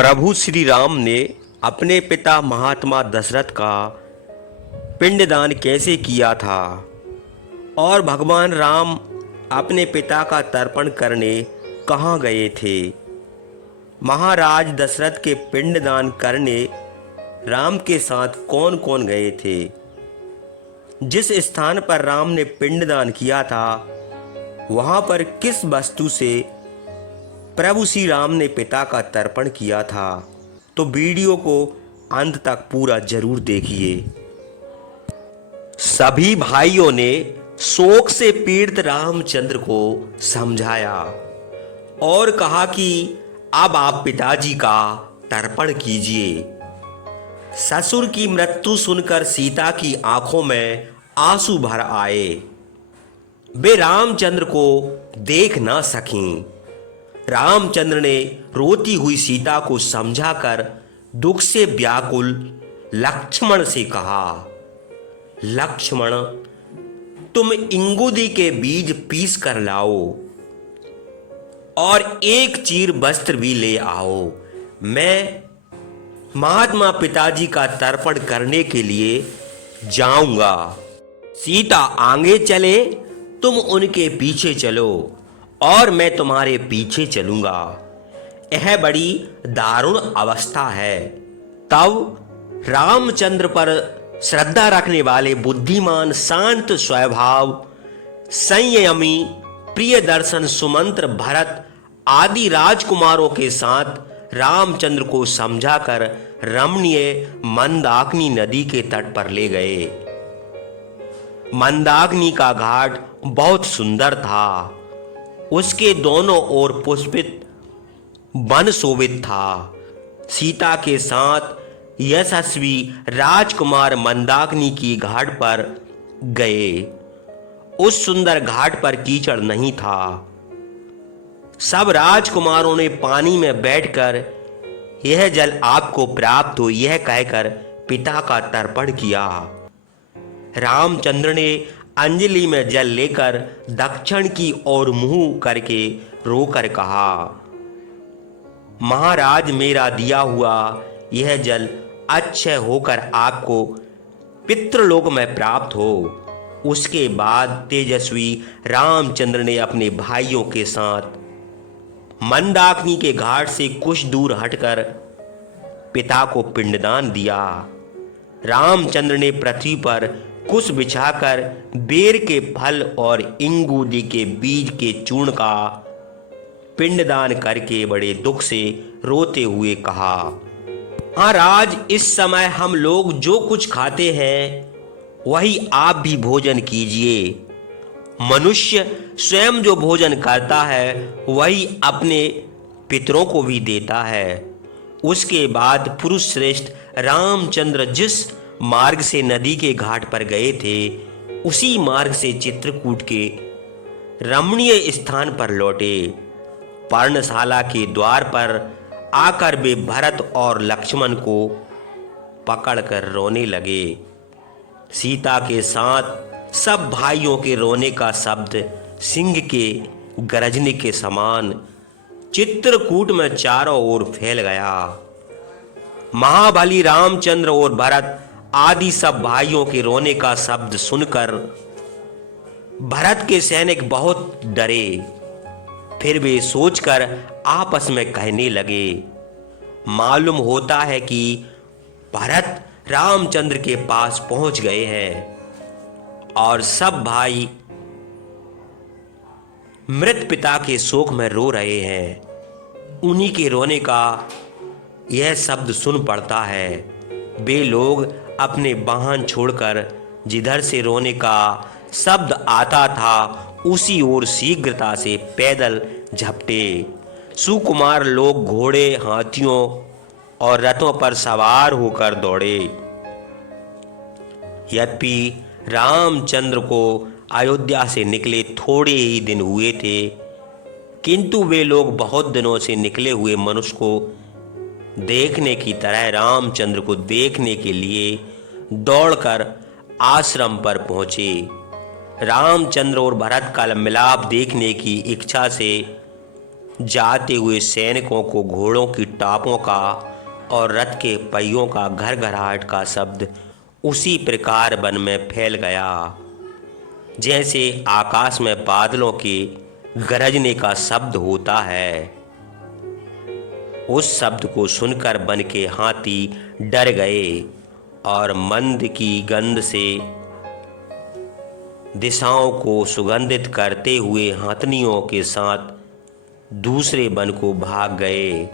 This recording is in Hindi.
प्रभु श्री राम ने अपने पिता महात्मा दशरथ का पिंडदान कैसे किया था और भगवान राम अपने पिता का तर्पण करने कहाँ गए थे। महाराज दशरथ के पिंडदान करने राम के साथ कौन कौन गए थे। जिस स्थान पर राम ने पिंडदान किया था वहाँ पर किस वस्तु से प्रभु श्री राम ने पिता का तर्पण किया था। तो वीडियो को अंत तक पूरा जरूर देखिए। सभी भाइयों ने शोक से पीड़ित रामचंद्र को समझाया और कहा कि अब आप पिताजी का तर्पण कीजिए। ससुर की मृत्यु सुनकर सीता की आंखों में आंसू भर आए। वे रामचंद्र को देख ना सकीं। रामचंद्र ने रोती हुई सीता को समझाकर दुख से व्याकुल लक्ष्मण से कहा, लक्ष्मण, तुम इंगुदी के बीज पीस कर लाओ और एक चीर वस्त्र भी ले आओ। मैं महात्मा पिताजी का तर्पण करने के लिए जाऊंगा। सीता आगे चले, तुम उनके पीछे चलो और मैं तुम्हारे पीछे चलूंगा। यह बड़ी दारुण अवस्था है। तब रामचंद्र पर श्रद्धा रखने वाले बुद्धिमान, शांत स्वभाव, संयमी, प्रिय दर्शन सुमंत्र भरत आदि राजकुमारों के साथ रामचंद्र को समझाकर रमणीय मंदाकिनी नदी के तट पर ले गए। मंदाकिनी का घाट बहुत सुंदर था। उसके दोनों ओर पुष्पित वन शोभित था। सीता के साथ यशस्वी राजकुमार मंदाकिनी की घाट पर गए। उस सुंदर घाट पर कीचड़ नहीं था। सब राजकुमारों ने पानी में बैठकर यह जल आपको प्राप्त हो यह कहकर पिता का तर्पण किया। रामचंद्र ने अंजलि में जल लेकर दक्षिण की ओर मुंह करके रोकर कहा, महाराज, मेरा दिया हुआ यह जल अक्षय होकर आपको पितृलोक में प्राप्त हो। उसके बाद तेजस्वी रामचंद्र ने अपने भाइयों के साथ मंदाकिनी के घाट से कुछ दूर हटकर पिता को पिंडदान दिया। रामचंद्र ने पृथ्वी पर कुश बिछाकर बेर के फल और इंगूदी के बीज के चूर्ण का पिंडदान करके बड़े दुख से रोते हुए कहा, महाराज, इस समय हम लोग जो कुछ खाते हैं वही आप भी भोजन कीजिए। मनुष्य स्वयं जो भोजन करता है वही अपने पितरों को भी देता है। उसके बाद पुरुष श्रेष्ठ रामचंद्र जिस मार्ग से नदी के घाट पर गए थे उसी मार्ग से चित्रकूट के रमणीय स्थान पर लौटे। पर्णशाला के द्वार पर आकर वे भरत और लक्ष्मण को पकड़कर रोने लगे। सीता के साथ सब भाइयों के रोने का शब्द सिंह के गरजने के समान चित्रकूट में चारों ओर फैल गया। महाबली रामचंद्र और भरत आदि सब भाइयों के रोने का शब्द सुनकर भरत के सैनिक बहुत डरे। फिर वे सोचकर आपस में कहने लगे, मालूम होता है कि भरत रामचंद्र के पास पहुंच गए हैं और सब भाई मृत पिता के शोक में रो रहे हैं। उन्हीं के रोने का यह शब्द सुन पड़ता है। वे लोग अपने वाहन छोड़कर जिधर से रोने का शब्द आता था उसी ओर शीघ्रता से पैदल झपटे। सुकुमार लोग घोड़े, हाथियों और रथों पर सवार होकर दौड़े। यद्यपि रामचंद्र को अयोध्या से निकले थोड़े ही दिन हुए थे, किंतु वे लोग बहुत दिनों से निकले हुए मनुष्य को देखने की तरह रामचंद्र को देखने के लिए दौड़कर आश्रम पर पहुंचे। रामचंद्र और भरत का मिलाप देखने की इच्छा से जाते हुए सैनिकों को घोड़ों की टापों का और रथ के पहियों का घरघराहट का शब्द उसी प्रकार वन में फैल गया जैसे आकाश में बादलों के गरजने का शब्द होता है। उस शब्द को सुनकर वन के हाथी डर गए और मंद की गंध से दिशाओं को सुगंधित करते हुए हाथनियों के साथ दूसरे वन को भाग गए।